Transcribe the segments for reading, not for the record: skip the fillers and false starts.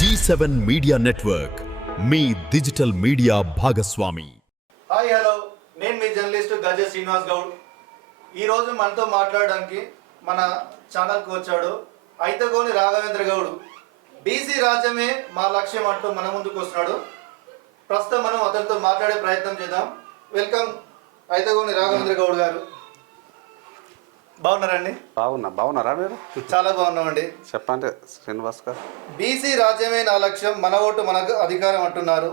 G7 media network మీ digital media భాగస్వామి. Hi hello, నేను మీ journalist గజ శ్రీనివాస్ గౌడ్. ఈరోజు మనతో మాట్లాడడానికి మన ఛానల్కి వచ్చాడు ఐతగోని రాఘవేంద్ర గౌడ్. బీసీ రాజ్యమే మా లక్ష్యం అంటూ మన ముందుకు వస్తున్నాడు. ప్రస్తుతం మనం అతనితో మాట్లాడే ప్రయత్నం చేద్దాం. వెల్కమ్ ఐతగోని రాఘవేంద్ర గౌడ్ గారు. బాగున్నారండి? బాగున్నారా మీరు? చాలా బాగున్నామండి. చెప్పండి శ్రీనివాస్ గారు. బీసీ రాజ్యమే నా లక్ష్యం, మన ఓటు మనకు అధికారం అంటున్నారు.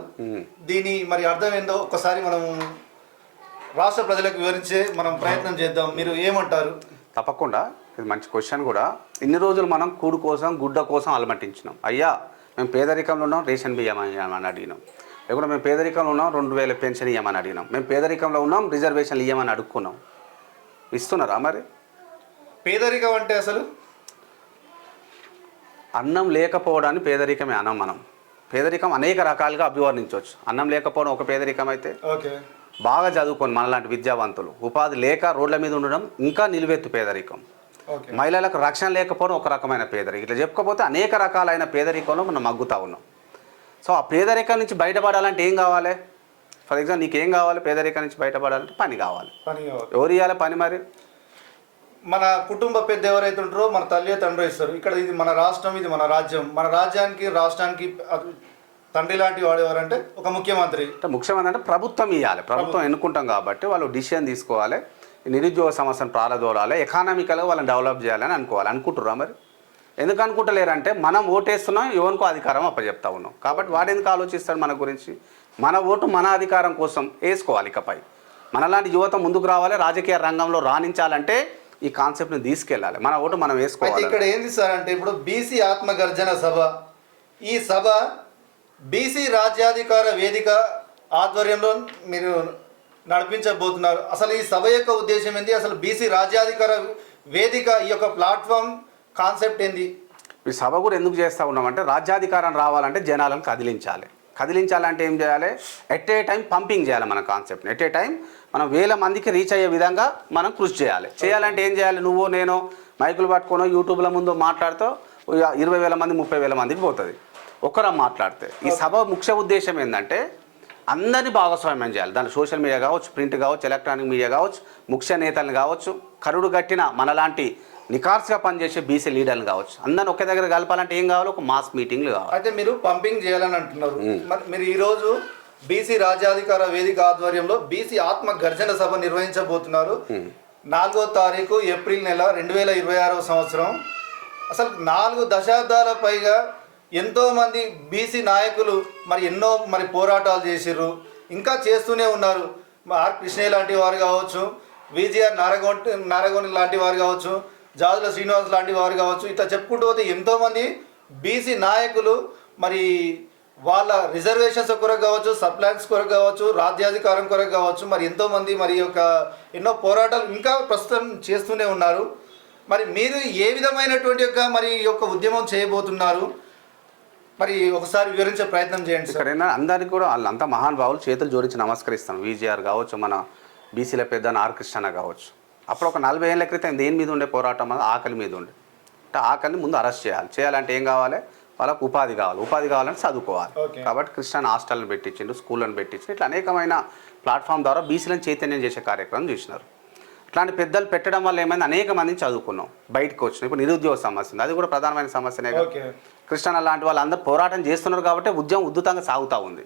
దీని మరి అర్థం ఏందో ఒక్కసారి మనం రాష్ట్ర ప్రజలకు వివరించే మనం ప్రయత్నం చేద్దాం. మీరు ఏమంటారు? తప్పకుండా, ఇది మంచి క్వశ్చన్ కూడా. ఇన్ని రోజులు మనం కూడు కోసం గుడ్డ కోసం అలమటించినాం. అయ్యా మేము పేదరికంలో ఉన్నాం, రేషన్ బియ్యం ఇవ్వమని అడిగినాం. లేకుండా మేము పేదరికంలో ఉన్నాం, 2000 పెన్షన్ ఇవ్వమని అడిగినాం. మేము పేదరికంలో ఉన్నాం, రిజర్వేషన్లు ఇవ్వమని అడుక్కున్నాం. ఇస్తున్నారా? మరి పేదరికం అంటే అసలు అన్నం లేకపోవడాన్ని పేదరికమే అనం. మనం పేదరికం అనేక రకాలుగా అభివర్ణించవచ్చు. అన్నం లేకపోవడం ఒక పేదరికం అయితే, బాగా చదువుకొని మనలాంటి విద్యావంతులు ఉపాధి లేక రోడ్ల మీద ఉండడం ఇంకా నిలువెత్తు పేదరికం. మహిళలకు రక్షణ లేకపోవడం ఒక రకమైన పేదరికం. ఇట్లా చెప్పుకోకపోతే అనేక రకాలైన పేదరికంలో మనం మగ్గుతూ ఉన్నాం. సో ఆ పేదరికం నుంచి బయటపడాలంటే ఏం కావాలి? ఫర్ ఎగ్జాంపుల్ నీకేం కావాలి? పేదరికం నుంచి బయటపడాలంటే పని కావాలి. ఎవరు ఇవ్వాలి పని? మరి మన కుటుంబ పెద్ద ఎవరైతే ఉంటారో మన తల్లి తండ్రి ఇస్తారు. ఇక్కడ ఇది మన రాష్ట్రం, ఇది మన రాజ్యం. మన రాజ్యానికి రాష్ట్రానికి తండ్రి లాంటి వాడు ఎవరంటే ఒక ముఖ్యమంత్రి. ముఖ్యమంత్రి అంటే ప్రభుత్వం ఇవ్వాలి. ప్రభుత్వం ఎన్నుకుంటాం కాబట్టి వాళ్ళు డిసిషన్ తీసుకోవాలి, నిరుద్యోగ సమస్యను ప్రారంభోడాలి, ఎకానమికల్గా వాళ్ళని డెవలప్ చేయాలని అనుకోవాలి. అనుకుంటురా? మరి ఎందుకు అనుకుంటలేరంటే మనం ఓటేస్తున్నాం, ఎవరికో అధికారం అప్పచెప్తా ఉన్నాం కాబట్టి వాడు ఎందుకు ఆలోచిస్తాడు మన గురించి? మన ఓటు మన అధికారం కోసం వేసుకోవాలి. ఇకపై మనలాంటి యువత ముందుకు రావాలి, రాజకీయ రంగంలో రాణించాలంటే ఈ కాన్సెప్ట్ని తీసుకెళ్ళాలి. మన ఓటు మనం వేసుకోవాలి. ఇక్కడ ఏంది సార్ అంటే ఇప్పుడు బీసీ ఆత్మగర్జన సభ, ఈ సభ బీసీ రాజ్యాధికార వేదిక ఆధ్వర్యంలో మీరు నడిపించబోతున్నారు. అసలు ఈ సభ యొక్క ఉద్దేశం ఏంది? అసలు బీసీ రాజ్యాధికార వేదిక ఈ యొక్క ప్లాట్ఫామ్ కాన్సెప్ట్ ఏంది? ఈ సభ కూడా ఎందుకు చేస్తూ ఉన్నామంటే రాజ్యాధికారం రావాలంటే జనాలను కదిలించాలంటే ఏం చేయాలి? ఎట్ ఏ టైం పంపింగ్ చేయాలి. మన కాన్సెప్ట్ని ఎట్ ఏ టైం మనం 1000 మందికి రీచ్ అయ్యే విధంగా మనం కృషి చేయాలంటే ఏం చేయాలి? నువ్వు నేను మైకులు పట్టుకోనో యూట్యూబ్ల ముందు మాట్లాడుతూ 20,000 మంది 30,000 మందికి పోతుంది ఒక్కరం మాట్లాడితే. ఈ సభ ముఖ్య ఉద్దేశం ఏంటంటే అందరినీ భాగస్వామ్యం చేయాలి. దాని సోషల్ మీడియా కావచ్చు, ప్రింట్ కావచ్చు, ఎలక్ట్రానిక్ మీడియా కావచ్చు, ముఖ్య నేతలను కావచ్చు, కరుడు కట్టిన మనలాంటి నికార్స్గా పనిచేసే బీసీ లీడర్లు కావచ్చు, అందరిని ఒకే దగ్గర కలపాలంటే ఏం కావాలి? ఒక మాస్ మీటింగ్లు కావాలి. అయితే మీరు పంపింగ్ చేయాలని అంటున్నారు. మీరు ఈరోజు బీసీ రాజ్యాధికార వేదిక ఆధ్వర్యంలో బీసీ ఆత్మ గర్జన సభ నిర్వహించబోతున్నారు. 4వ తారీఖు ఏప్రిల్ నెల 2026వ సంవత్సరం. అసలు 4 దశాబ్దాల పైగా ఎంతోమంది బీసీ నాయకులు ఎన్నో పోరాటాలు చేసిర్రు, ఇంకా చేస్తూనే ఉన్నారు. ఆర్ కృష్ణయ్య లాంటి వారు కావచ్చు, విజిఆర్ నారగోని లాంటి వారు కావచ్చు, జాజుల శ్రీనివాస్ లాంటి వారు కావచ్చు, ఇట్లా చెప్పుకుంటూ పోతే ఎంతోమంది బీసీ నాయకులు వాళ్ళ రిజర్వేషన్స్ కొరకు కావచ్చు, సప్లాన్స్ కొరకు కావచ్చు, రాజ్యాధికారం కొరకు కావచ్చు, ఎంతోమంది ఎన్నో పోరాటాలు ఇంకా ప్రస్తుతం చేస్తూనే ఉన్నారు. మీరు ఏ విధమైనటువంటి యొక్క ఉద్యమం చేయబోతున్నారు? ఒకసారి వివరించే ప్రయత్నం చేయండి. ఇక్కడైనా అందరికీ కూడా వాళ్ళంతా మహానుభావులు చేతులు జోడించి నమస్కరిస్తాం. విజిఆర్ కావచ్చు, మన బీసీల పెద్ద ఆర్ కృష్ణ కావచ్చు. అప్పుడు ఒక 40 ఏళ్ల క్రితం దేని మీద ఉండే పోరాటం? ఆకలి మీద ఉండే. అంటే ఆకలిని ముందు అరెస్ట్ చేయాలంటే ఏం కావాలి? వాళ్ళకు ఉపాధి కావాలంటే చదువుకోవాలి. కాబట్టి కృష్ణని హాస్టల్ని పెట్టించిండు, స్కూళ్ళని పెట్టించిండు. ఇట్లా అనేకమైన ప్లాట్ఫామ్ ద్వారా బీసీలను చైతన్యం చేసే కార్యక్రమం చేసినారు. ఇట్లాంటి పెద్దలు పెట్టడం వల్ల ఏమైంది? అనేక మందిని చదువుకున్నాం, బయటకు వచ్చినాం. ఇప్పుడు నిరుద్యోగ సమస్య ఉంది, అది కూడా ప్రధానమైన సమస్యనే కదా. కృష్ణ లాంటి వాళ్ళందరూ పోరాటం చేస్తున్నారు కాబట్టి ఉద్యమం ఉద్ధృతంగా సాగుతూ ఉంది.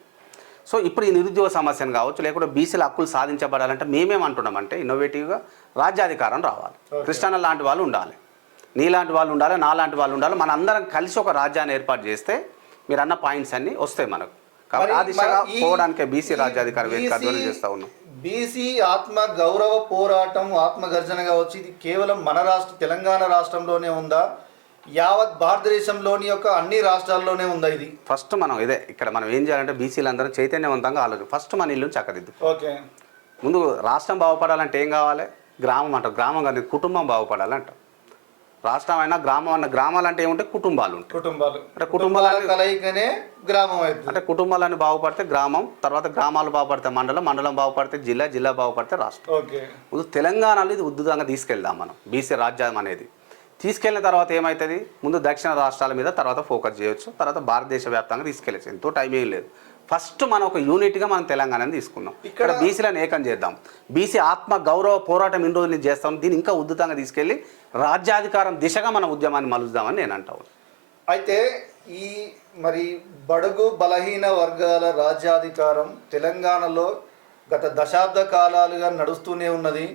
సో ఇప్పుడు ఈ నిరుద్యోగ సమస్యను కావచ్చు, లేకుంటే బీసీల హక్కులు సాధించబడాలంటే మేమేమంటున్నామంటే ఇన్నోవేటివ్గా రాజ్యాధికారం రావాలి. కృష్ణ లాంటి వాళ్ళు ఉండాలి, నీలాంటి వాళ్ళు ఉండాలి, నాలాంటి వాళ్ళు ఉండాలి. మన అందరం కలిసి ఒక రాజ్యాన్ని ఏర్పాటు చేస్తే మీరు అన్న పాయింట్స్ అన్నీ వస్తాయి మనకు. కాబట్టి ఆ దిశగా పోవడానికే బీసీ రాజ్యాధికార వేదిక ఆధ్వర్యం చేస్తూ ఉన్నాం. బీసీ ఆత్మ గౌరవ పోరాటం, ఆత్మగర్జన కావచ్చు, ఇది కేవలం మన తెలంగాణ రాష్ట్రంలోనే ఉందా? యావత్ భారతదేశంలోని యొక్క అన్ని రాష్ట్రాల్లోనే ఉందా? ఇది ఫస్ట్ మనం ఇక్కడ మనం ఏం చేయాలంటే బీసీలందరూ చైతన్యవంతంగా ఆలోచన. ఫస్ట్ మన ఇల్లుని చక్కదిద్దు. ముందు రాష్ట్రం బాగుపడాలంటే ఏం కావాలి? గ్రామం అంటారు. గ్రామం కాదు, కుటుంబం బాగుపడాలంట. రాష్ట్రం అయినా గ్రామం అన్న, గ్రామాలు అంటే ఏముంటే కుటుంబాలు ఉంటాయి. అంటే కుటుంబాలనే గ్రామం అంటే కుటుంబాలన్నీ బాగుపడితే గ్రామం, తర్వాత గ్రామాలు బాగుపడితే మండలం, మండలం బాగుపడితే జిల్లా, జిల్లా బాగుపడితే రాష్ట్రం. ముందు తెలంగాణలో ఇది ఉద్ధృతంగా తీసుకెళ్దాం మనం. బీసీ రాజ్యం అనేది తీసుకెళ్ళిన తర్వాత ఏమవుతుంది, ముందు దక్షిణ రాష్ట్రాల మీద తర్వాత ఫోకస్ చేయొచ్చు, తర్వాత భారతదేశ వ్యాప్తంగా తీసుకెళ్ళచ్చు. ఎంతో టైం ఏం లేదు. ఫస్ట్ మనం ఒక యూనిట్గా మనం తెలంగాణని తీసుకున్నాం. ఇక్కడ బీసీలను ఏకం చేద్దాం. బీసీ ఆత్మ గౌరవ పోరాటం ఇన్ని రోజులు చేస్తాం. దీన్ని ఇంకా ఉద్ధృతంగా తీసుకెళ్ళి రాజ్యాధికారం దిశగా మన ఉద్యమాన్ని మలుద్దామని నేను అంటాను. అయితే ఈ మరి బడుగు బలహీన వర్గాల రాజ్యాధికారం తెలంగాణలో గత దశాబ్ద కాలాలుగా నడుస్తూనే ఉన్నది.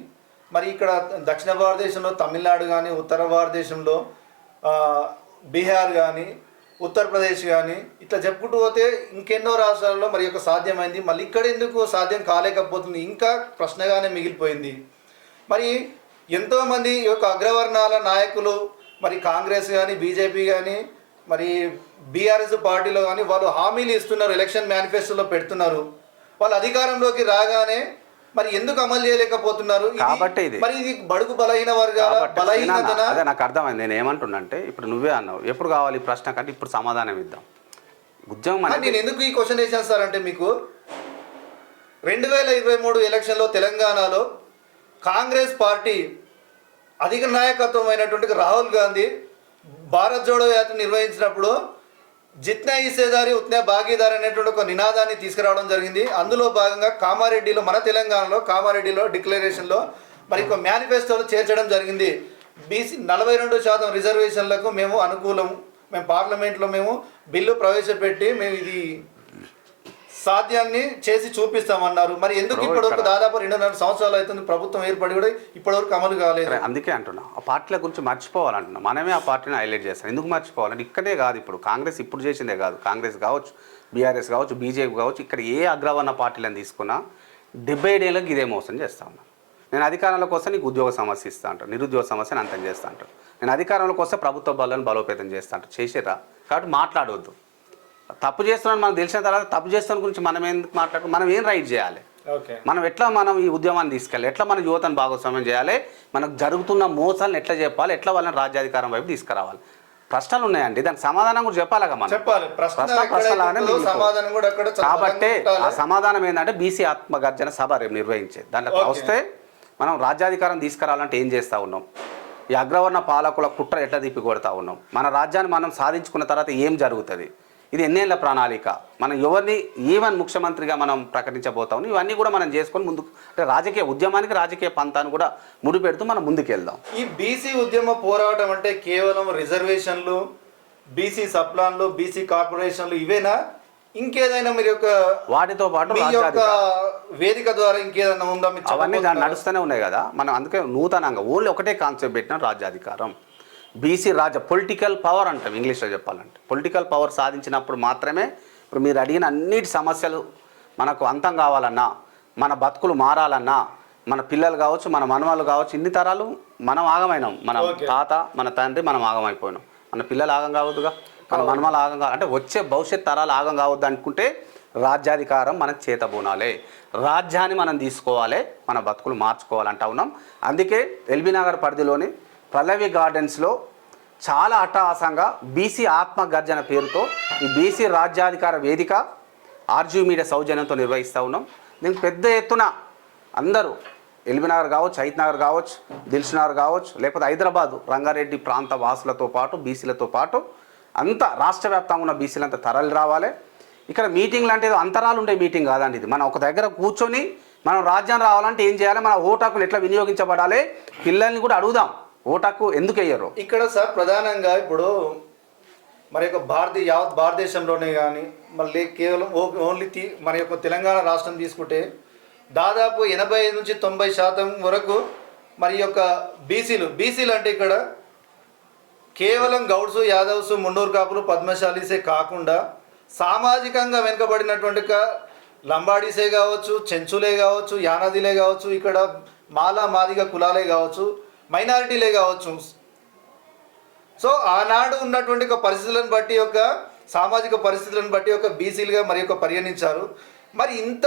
మరి ఇక్కడ దక్షిణ భారతదేశంలో తమిళనాడు కానీ, ఉత్తర భారతదేశంలో బీహార్ కానీ, ఉత్తరప్రదేశ్ కానీ ఇట్లా చెప్పుకుంటూ పోతే ఇంకెన్నో రాష్ట్రాల్లో మరి యొక్క సాధ్యమైంది. మళ్ళీ ఇక్కడ ఎందుకు సాధ్యం కాలేకపోతుంది, ఇంకా ప్రశ్నగానే మిగిలిపోయింది. మరి ఎంతోమంది ఈ యొక్క అగ్రవర్ణాల నాయకులు మరి కాంగ్రెస్ కానీ, బీజేపీ కానీ, మరి బీఆర్ఎస్ పార్టీలో కానీ వాళ్ళు హామీలు ఇస్తున్నారు, ఎలక్షన్ మేనిఫెస్టోలో పెడుతున్నారు. వాళ్ళు అధికారంలోకి రాగానే మరి ఎందుకు అమలు చేయలేకపోతున్నారు? కాబట్టి ఇది మరి ఇది బడుగు బలహీన వర్గాల బలహీనతన. అదే నాకు అర్థమైంది. నేను ఏమంటున్నా అంటే, ఇప్పుడు నువ్వే అన్నావు ఎప్పుడు కావాలి ఈ ప్రశ్న కంటే ఇప్పుడు సమాధానం ఇద్దాం. ఉద్యమం నేను ఎందుకు ఈ క్వశ్చన్ వేసాను సార్ అంటే, మీకు 2023 ఎలక్షన్లో తెలంగాణలో కాంగ్రెస్ పార్టీ అధిక నాయకత్వం అయినటువంటి రాహుల్ గాంధీ భారత్ జోడో యాత్ర నిర్వహించినప్పుడు జిత్నా హిస్సేదారి ఉత్నే భాగీదారి అనేటువంటి ఒక నినాదాన్ని తీసుకురావడం జరిగింది. అందులో భాగంగా కామారెడ్డిలో, మన తెలంగాణలో కామారెడ్డిలో డిక్లరేషన్లో మరి ఒక మేనిఫెస్టోలో చేర్చడం జరిగింది. బీసీ 42% రిజర్వేషన్లకు మేము అనుకూలం, మేము పార్లమెంట్లో మేము బిల్లు ప్రవేశపెట్టి మేము ఇది సాధ్యాన్ని చేసి చూపిస్తామన్నారు. మరి ఎందుకు ఇప్పటివరకు దాదాపు 2.5 సంవత్సరాలు అవుతుంది ప్రభుత్వం ఏర్పడి కూడా ఇప్పటివరకు అమలు కాలేదు? అందుకే అంటున్నా, ఆ పార్టీల గురించి మర్చిపోవాలంటున్నా. మనమే ఆ పార్టీని హైలైట్ చేస్తాం. ఎందుకు మర్చిపోవాలంటే ఇక్కడే కాదు, ఇప్పుడు కాంగ్రెస్ ఇప్పుడు చేసిందే కాదు, కాంగ్రెస్ కావచ్చు, బీఆర్ఎస్ కావచ్చు, బీజేపీ కావచ్చు, ఇక్కడ ఏ అగ్రవర్ణ పార్టీలను తీసుకున్నా 70 ఏళ్ళకి ఇదే మోసం చేస్తా ఉన్నాను. నేను అధికారంలోకి వస్తే నీకు ఉద్యోగ సమస్య ఇస్తా అంటారు, నిరుద్యోగ సమస్యను అంతం చేస్తా అంటారు. నేను అధికారంలోకి వస్తే ప్రభుత్వ బలాలను బలోపేతం చేస్తా అంటారు. చేసిరా? కాబట్టి మాట్లాడవద్దు. తప్పు చేస్తున్నాను మనకు తెలిసిన తర్వాత తప్పు చేస్తున్న గురించి మనం ఎందుకు మాట్లాడుకో, మనం ఏం రైట్ చేయాలి, మనం ఎట్లా మనం ఈ ఉద్యమాన్ని తీసుకెళ్ళాలి, ఎట్లా మన యువతను భాగస్వామ్యం చేయాలి, మనకు జరుగుతున్న మోసాలను ఎట్లా చెప్పాలి, ఎట్లా వాళ్ళని రాజ్యాధికారం వైపు తీసుకురావాలి. ప్రశ్నలు ఉన్నాయండి, దానికి సమాధానం కూడా చెప్పాలిగా మనం. కాబట్టి ఆ సమాధానం ఏంటంటే బీసీ ఆత్మగర్జన సభ రేపు నిర్వహించేది. దాంట్లో వస్తే మనం రాజ్యాధికారం తీసుకురావాలంటే ఏం చేస్తూ ఉన్నాం, ఈ అగ్రవర్ణ పాలకుల కుట్ర ఎట్లా తిప్పి కొడతా ఉన్నాం, మన రాజ్యాన్ని మనం సాధించుకున్న తర్వాత ఏం జరుగుతుంది, ఇది ఎన్నేళ్ల ప్రణాళిక, మనం ఎవరిని ఈవెన్ ముఖ్యమంత్రిగా మనం ప్రకటించబోతాం, ఇవన్నీ కూడా మనం చేసుకొని ముందుకు అంటే రాజకీయ ఉద్యమానికి రాజకీయ పంతాన్ని కూడా ముడిపెడుతూ మనం ముందుకెళ్దాం. ఈ బీసీ ఉద్యమ పోరాటం అంటే కేవలం రిజర్వేషన్లు, బీసీ సప్లాన్లు, బీసీ కార్పొరేషన్లు ఇవేనా? ఇంకేదైనా మీరు యొక్క వాటితో పాటు వేదిక ద్వారా ఇంకేదైనా ఉందా? అవన్నీ నడుస్తూనే ఉన్నాయి కదా. మనం అందుకే నూతనంగా ఓన్లీ ఒకటే కాన్సెప్ట్ పెట్టిన రాజ్యాధికారం, బీసీ పొలిటికల్ పవర్ అంటాం ఇంగ్లీష్లో చెప్పాలంటే. పొలిటికల్ పవర్ సాధించినప్పుడు మాత్రమే ఇప్పుడు మీరు అడిగిన అన్నిటి సమస్యలు మనకు అంతం కావాలన్నా, మన బతుకులు మారాలన్నా, మన పిల్లలు కావచ్చు, మన మనవాళ్ళు కావచ్చు, ఇన్ని తరాలు మనం ఆగమైనాం. మన తాత, మన తండ్రి మనం ఆగమైపోయినాం. మన పిల్లలు ఆగం కావద్దుగా, మన మనవాళ్ళు ఆగం కావాలి అంటే వచ్చే భవిష్యత్ తరాలు ఆగం కావద్దు అనుకుంటే రాజ్యాధికారం మనకు చేతబూనాలే, రాజ్యాన్ని మనం తీసుకోవాలి, మన బతుకులు మార్చుకోవాలంటా ఉన్నాం. అందుకే ఎల్బీ నగర్ పరిధిలోని పల్లవి గార్డెన్స్లో చాలా అట్టహాసంగా బీసీ ఆత్మగర్జన పేరుతో ఈ బీసీ రాజ్యాధికార వేదిక ఆర్జీ మీడియా సౌజన్యంతో నిర్వహిస్తూ ఉన్నాం. దీనికి పెద్ద ఎత్తున అందరూ ఎల్బీ నగర్ కావచ్చు, హైత్ నగర్ కావచ్చు, దిల్సుఖ్నగర్ కావచ్చు, లేకపోతే హైదరాబాదు రంగారెడ్డి ప్రాంత వాసులతో పాటు బీసీలతో పాటు అంతా రాష్ట్ర వ్యాప్తంగా ఉన్న బీసీలంతా తరలి రావాలి. ఇక్కడ మీటింగ్లు అంటే అంతరాలు ఉండే మీటింగ్ కాదండి ఇది. మనం ఒక దగ్గర కూర్చొని మనం రాజ్యం రావాలంటే ఏం చేయాలి, మన ఓటాకును ఎట్లా వినియోగించబడాలి, పిల్లల్ని కూడా అడుగుదాం ఓటాకు ఎందుకు అయ్యారు. ఇక్కడ సార్ ప్రధానంగా ఇప్పుడు మరి యొక్క యావత్ భారతదేశంలోనే కానీ మళ్ళీ కేవలం ఓన్లీ మన యొక్క తెలంగాణ రాష్ట్రం తీసుకుంటే దాదాపు 85 నుంచి 90% వరకు మరి యొక్క బీసీలు అంటే ఇక్కడ కేవలం గౌడ్సు, యాదవ్స్, మున్నూరు కాపులు, పద్మశాలీసే కాకుండా సామాజికంగా వెనుకబడినటువంటి లంబాడీసే కావచ్చు, చెంచులే కావచ్చు, యానాదిలే కావచ్చు, ఇక్కడ మాదిగ కులాలే కావచ్చు, మైనారిటీలే కావచ్చు. సో ఆనాడు ఉన్నటువంటి ఒక పరిస్థితులను బట్టి, యొక్క సామాజిక పరిస్థితులను బట్టి ఒక బీసీలుగా మరి యొక్క పరిగణించారు. మరి ఇంత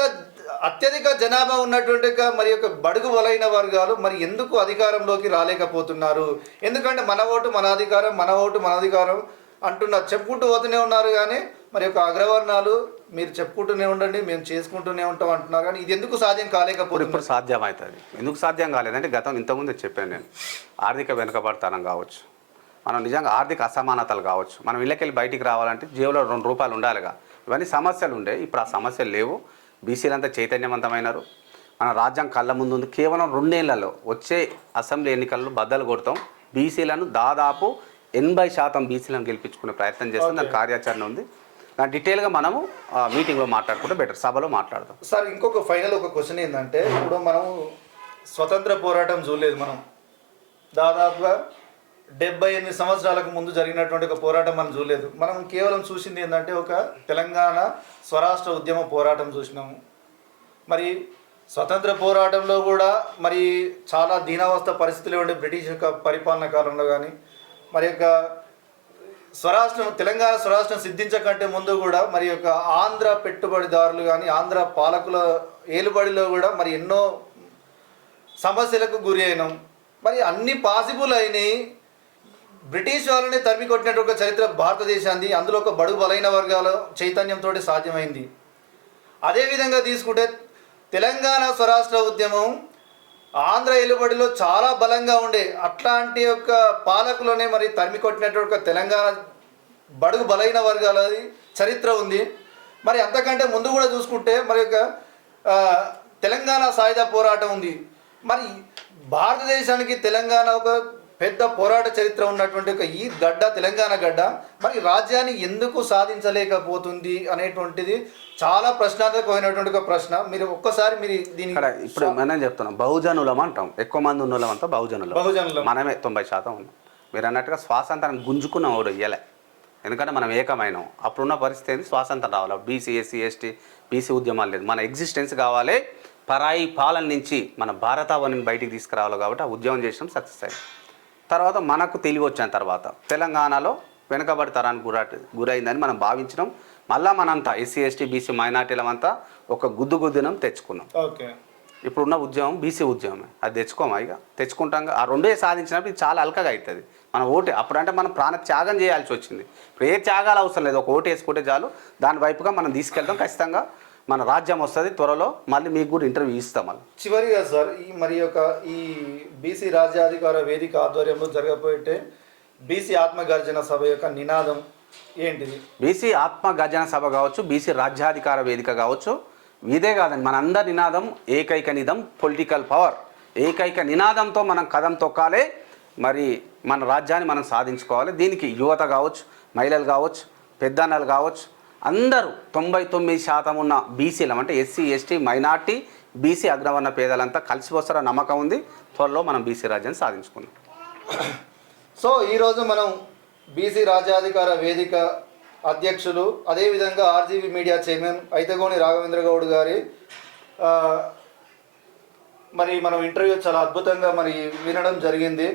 అత్యధిక జనాభా ఉన్నటువంటి మరి యొక్క బడుగు బలైన వర్గాలు మరి ఎందుకు అధికారంలోకి రాలేకపోతున్నారు? ఎందుకంటే మన ఓటు మన అధికారం, మన ఓటు మన అధికారం అంటున్నారు, చెప్పుకుంటూ పోతూనే ఉన్నారు. కానీ మరి యొక్క అగ్రవర్ణాలు మీరు చెప్పుకుంటూనే ఉండండి, మేము చేసుకుంటూనే ఉంటాం అంటున్నారు. కానీ ఇది ఎందుకు సాధ్యం కాలేకపోతే? ఇప్పుడు సాధ్యం అవుతుంది. ఎందుకు సాధ్యం కాలేదంటే గతం ఇంతకుముందు చెప్పాను నేను, ఆర్థిక వెనుకబడతనం కావచ్చు, మనం నిజంగా ఆర్థిక అసమానతలు కావచ్చు, మనం ఇళ్ళకెళ్ళి బయటికి రావాలంటే జేబులో 2 రూపాయలు ఉండాలిగా, ఇవన్నీ సమస్యలు ఉండే. ఇప్పుడు ఆ సమస్యలు లేవు. బీసీలంతా చైతన్యవంతమైనారు. మన రాజ్యాంగం కళ్ళ ముందు ఉంది. కేవలం 2 ఏళ్లలో వచ్చే అసెంబ్లీ ఎన్నికల్లో బద్దలు కొడతాం. బీసీలను దాదాపు 80% బీసీలను గెలిపించుకునే ప్రయత్నం చేస్తాం. దాని కార్యాచరణ ఉంది. దాని డీటెయిల్గా మనము మీటింగ్లో మాట్లాడుకుంటే బెటర్, సభలో మాట్లాడదాం. సార్ ఇంకొక ఫైనల్ ఒక క్వశ్చన్ ఏంటంటే, ఇప్పుడు మనం స్వతంత్ర పోరాటం చూడలేదు. మనం దాదాపుగా 78 సంవత్సరాలకు ముందు జరిగినటువంటి ఒక పోరాటం మనం చూడలేదు. మనం కేవలం చూసింది ఏంటంటే ఒక తెలంగాణ స్వరాష్ట్ర ఉద్యమ పోరాటం చూసినాము. మరి స్వతంత్ర పోరాటంలో కూడా మరి చాలా దీనావస్థ పరిస్థితులు ఉండే బ్రిటిష్ యొక్క పరిపాలన కాలంలో కానీ, మరి యొక్క తెలంగాణ స్వరాష్ట్రం సిద్ధించకంటే ముందు కూడా మరి యొక్క ఆంధ్ర పెట్టుబడిదారులు కానీ ఆంధ్ర పాలకుల ఏలుబడిలో కూడా మరి ఎన్నో సమస్యలకు గురి అయినాం. మరి అన్ని పాసిబుల్ అయినాయి. బ్రిటిష్ వాళ్ళని తరిమి కొట్టినటువంటి చరిత్ర భారతదేశాన్ని, అందులో ఒక బడుగు బలైన వర్గాల చైతన్యంతో సాధ్యమైంది. అదేవిధంగా తీసుకుంటే తెలంగాణ స్వరాష్ట్ర ఉద్యమం ఆంధ్ర ఏలుబడిలో చాలా బలంగా ఉండే అట్లాంటి యొక్క పాలకులోనే మరి తరిమి కొట్టినటువంటి తెలంగాణ బడుగు బలైన వర్గాలది చరిత్ర ఉంది. మరి అంతకంటే ముందు కూడా చూసుకుంటే మరి యొక్క తెలంగాణ సాయుధ పోరాటం ఉంది. మరి భారతదేశానికి తెలంగాణ ఒక పెద్ద పోరాట చరిత్ర ఉన్నటువంటి ఒక ఈ గడ్డ, తెలంగాణ గడ్డ, మరి రాజ్యాన్ని ఎందుకు సాధించలేకపోతుంది అనేటువంటిది చాలా ప్రశ్నార్థకమైనటువంటి ఒక ప్రశ్న. మీరు ఒక్కసారి మీరు దీని ఇప్పుడు మనం చెప్తున్నాం బహుజనులం అంటాం. ఎక్కువ మంది ఉన్నోళ్ళం అంతా బహుజనులం. మనమే 90% ఉన్నాం. మీరు అన్నట్టుగా స్వాతంత్రాన్ని గుంజుకున్నాం. ఎవరు ఇయ్యలే. ఎందుకంటే మనం ఏకమైనాం. అప్పుడున్న పరిస్థితి ఏంది, స్వాతంత్రం రావాలి. బీసీ, ఎస్సీ, ఎస్టీ, బీసీ ఉద్యమాలు లేదు. మన ఎగ్జిస్టెన్స్ కావాలి. పరాయి పాలన నుంచి మన భారతావనిని బయటికి తీసుకురావాలి. కాబట్టి ఆ ఉద్యమం చేసినాం, సక్సెస్ అయింది. తర్వాత మనకు తెలివి వచ్చిన తర్వాత తెలంగాణలో వెనుకబడి తరానికి గురైందని మనం భావించినాం. మళ్ళీ మనంతా ఎస్సీ, ఎస్టీ, బీసీ మైనార్టీలమంతా ఒక గుద్దునం తెచ్చుకున్నాం. ఓకే, ఇప్పుడున్న ఉద్యమం బీసీ ఉద్యమమే. అది తెచ్చుకోమా, ఇక తెచ్చుకుంటాం. ఆ రెండే సాధించినప్పుడు ఇది చాలా అల్కగా అవుతుంది. మన ఓటే అప్పుడంటే మనం ప్రాణ త్యాగం చేయాల్సి వచ్చింది. ఇప్పుడు ఏ త్యాగాలు అవసరం లేదు. ఒక ఓటు వేసుకుంటే చాలు. దాని వైపుగా మనం తీసుకెళ్తాం. ఖచ్చితంగా మన రాజ్యం వస్తుంది త్వరలో. మళ్ళీ మీకు కూడా ఇంటర్వ్యూ ఇస్తాం. మళ్ళీ చివరిగా సార్, ఈ బీసీ రాజ్యాధికార వేదిక ఆధ్వర్యంలో జరగబోయే బీసీ ఆత్మగర్జన సభ యొక్క నినాదం ఏంటిది? బీసీ ఆత్మగర్జన సభ కావచ్చు, బీసీ రాజ్యాధికార వేదిక కావచ్చు, ఇదే కాదండి మనందరి నినాదం ఏకైక నిదం పొలిటికల్ పవర్. ఏకైక నినాదంతో మనం కదం తొక్కాలి. మరి మన రాజ్యాన్ని మనం సాధించుకోవాలి. దీనికి యువత కావచ్చు, మహిళలు కావచ్చు, పెద్దన్నలు కావచ్చు, అందరూ 99% ఉన్న బీసీలం అంటే ఎస్సీ, ఎస్టీ, మైనార్టీ, బీసీ అగ్రవర్ణ పేదలంతా కలిసి వస్తారన్న నమ్మకం ఉంది. త్వరలో మనం బీసీ రాజ్యాన్ని సాధించుకున్నాం. సో ఈరోజు మనం బీసీ రాజ్యాధికార వేదిక అధ్యక్షులు, అదేవిధంగా RGV media chairman Aithagoni Raghavendra Goud గారి మరి మనం ఇంటర్వ్యూ చాలా అద్భుతంగా మరి వినడం జరిగింది.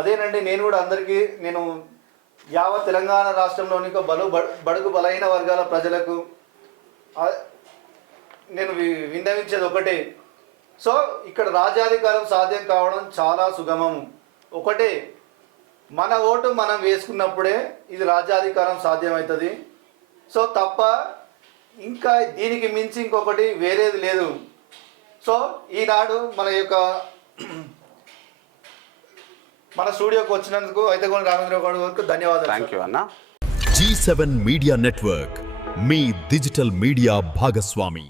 అదేనండి, నేను కూడా అందరికీ యావత్ తెలంగాణ రాష్ట్రంలోని బడుగు బలైన వర్గాల ప్రజలకు నేను విన్నవించేది ఒకటే. సో ఇక్కడ రాజ్యాధికారం సాధ్యం కావడం చాలా సుగమం. ఒకటే, మన ఓటు మనం వేసుకున్నప్పుడే ఇది రాజ్యాధికారం సాధ్యమవుతుంది. సో తప్ప ఇంకా దీనికి మించి ఇంకొకటి వేరేది లేదు. సో ఈనాడు మన స్టూడియోకి వచ్చినందుకు ఐతగోని రాఘవేంద్ర గౌడ్ గారికి ధన్యవాదాలు. థ్యాంక్ యూ అన్న. G7 మీడియా నెట్వర్క్ మీ డిజిటల్ మీడియా భాగస్వామి.